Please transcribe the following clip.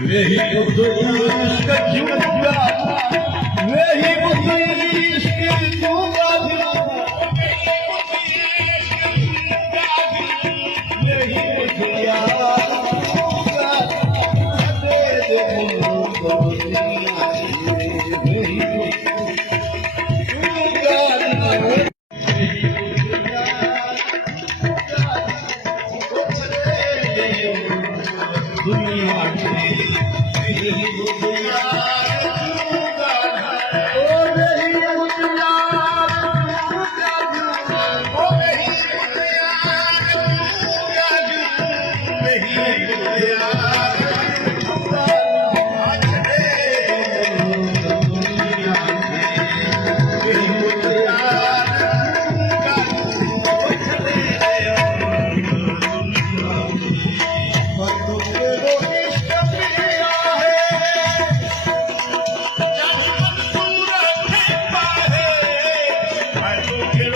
वही बुद्ध इश्क झूठा, वही बुद्ध इश्क झूठा, वही बुद्ध यार झूठा, दे दे मुझको दुनिया वही बुद्ध दुनिया Okay.